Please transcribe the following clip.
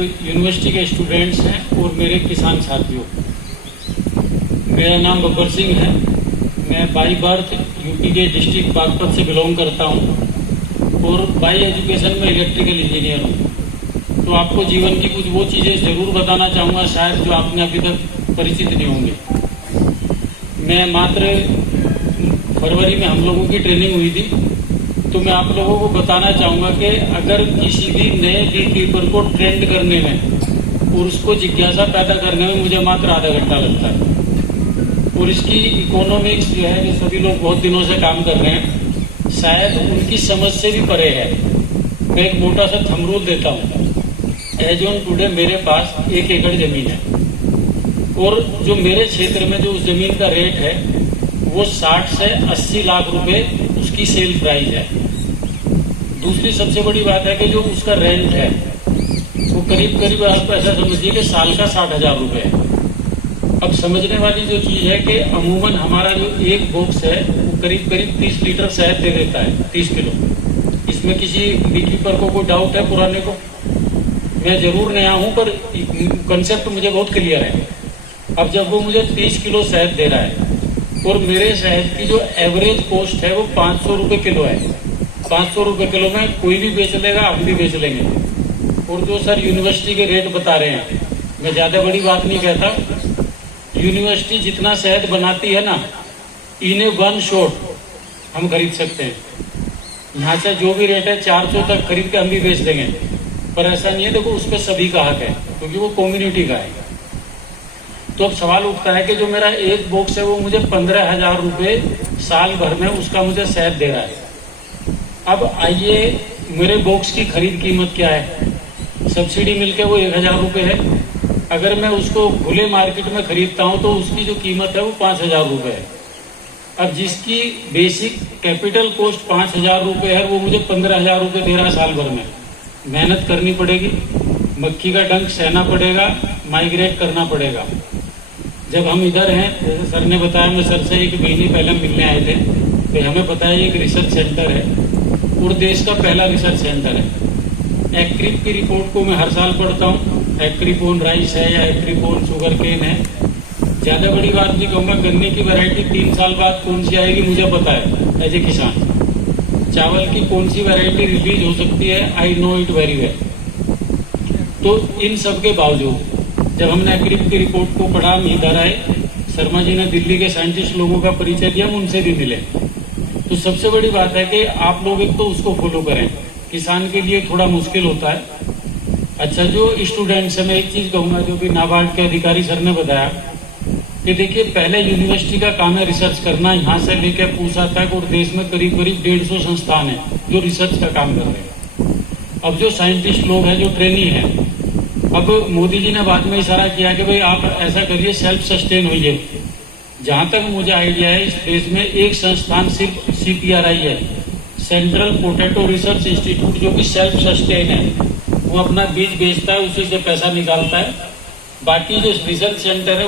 University के students हैं और मेरे किसान साथियों, मेरा नाम बब्बर सिंह है। मैं बाई बर्थ यूपी के डिस्ट्रिक्ट बागपत से बिलोंग करता हूं और बाई एजुकेशन में इलेक्ट्रिकल इंजीनियर हूं। तो आपको जीवन की कुछ वो चीज़ें ज़रूर बताना चाहूँगा शायद जो आपने अभी तक परिचित नहीं होंगे। मैं मात्र फरवरी में हम लोगों की ट्रेनिंग हुई थी, तो मैं आप लोगों को बताना चाहूँगा कि अगर किसी भी नए बीकीपर को ट्रेंड करने में और उसको जिज्ञासा पैदा करने में मुझे मात्र आधा घंटा लगता है। और इसकी इकोनॉमिक्स जो है, जो सभी लोग बहुत दिनों से काम कर रहे हैं, शायद उनकी समझ से भी परे है। मैं एक मोटा सा थंबरूल देता हूँ। एज ऑन टुडे मेरे पास 1 एकड़ जमीन है और जो मेरे क्षेत्र में जो उस जमीन का रेट है वो 60 से 80 लाख रुपए उसकी सेल प्राइस है। दूसरी सबसे बड़ी बात है कि जो उसका रेंट है वो करीब करीब आप ऐसा समझिए कि साल का 60,000 रुपये है। अब समझने वाली जो चीज़ है कि अमूमन हमारा जो एक बॉक्स है वो करीब करीब 30 लीटर शहद दे देता है, 30 किलो। इसमें किसी बीकीपर को कोई डाउट है पुराने को? मैं जरूर नया हूँ पर कंसेप्ट मुझे बहुत क्लियर है। अब जब वो मुझे 30 किलो शहद दे रहा है और मेरे शहद की जो एवरेज कॉस्ट है वो 500 रुपये किलो है, 500 रुपये किलो में कोई भी बेच लेगा, हम भी बेच लेंगे। और जो सर यूनिवर्सिटी के रेट बता रहे हैं, मैं ज़्यादा बड़ी बात नहीं कहता। यूनिवर्सिटी जितना शहद बनाती है ना, इन वन शॉट हम खरीद सकते हैं। यहाँ से जो भी रेट है 400 तक खरीद के हम भी बेच देंगे। पर ऐसा नहीं है, देखो उस पर सभी का हक है क्योंकि वो कम्युनिटी का है। तो अब सवाल उठता है कि जो मेरा एक बॉक्स है वो मुझे 15,000 रुपये साल भर में उसका मुझे शहद दे रहा है। अब आइए, मेरे बॉक्स की खरीद कीमत क्या है? सब्सिडी मिलके वो 1,000 रुपये है। अगर मैं उसको खुले मार्केट में खरीदता हूँ तो उसकी जो कीमत है वो 5,000 रुपये है। अब जिसकी बेसिक कैपिटल कॉस्ट 5,000 रुपये है वो मुझे 15,000 रुपये दे रहा है साल भर में। मेहनत करनी पड़ेगी, मक्खी का डंक सहना पड़ेगा, माइग्रेट करना पड़ेगा। जब हम इधर हैं, जैसे सर ने बताया, मैं सर से 1 महीने पहले मिलने आए थे, तो हमें पता है एक रिसर्च सेंटर है और देश का पहला रिसर्च सेंटर है। एक्रिप की रिपोर्ट को मैं हर साल पढ़ता हूँ। एक्रिपोन राइस है या एक्रिपोन शुगर केन है। ज़्यादा बड़ी बात नहीं कहूँगा, गन्ने की वैरायटी 3 साल बाद कौन सी आएगी मुझे पता है एज ए किसान। चावल की कौन सी वैरायटी रिलीज हो सकती है, I know it very well. तो इन सब के बावजूद जब हमने एक्रिप की रिपोर्ट को पढ़ा, हम इधर आए, शर्मा जी ने दिल्ली के साइंटिस्ट लोगों का परिचय दिया, हम उनसे भी मिले। तो सबसे बड़ी बात है कि आप लोग एक तो उसको फॉलो करें। किसान के लिए थोड़ा मुश्किल होता है। अच्छा, जो स्टूडेंट्स है, मैं एक चीज कहूँगा, जो कि नाबार्ड के अधिकारी सर ने बताया कि देखिए पहले यूनिवर्सिटी का काम है रिसर्च करना, यहाँ से लेकर पूसा तक, और देश में करीब करीब 150 संस्थान है जो रिसर्च का काम कर रहे हैं। अब जो साइंटिस्ट लोग हैं, जो ट्रेनी है, अब मोदी जी ने बाद में इशारा किया कि भाई आप ऐसा करिए, सेल्फ सस्टेन होइए। जहां तक मुझे आइडिया है, इस देश में एक संस्थान सिर्फ CPRI है, सेंट्रल पोटैटो रिसर्च इंस्टीट्यूट, जो कि सेल्फ सस्टेन है। वो अपना बीज बेचता है, उसी से पैसा निकालता है। बाकी जो रिसर्च सेंटर है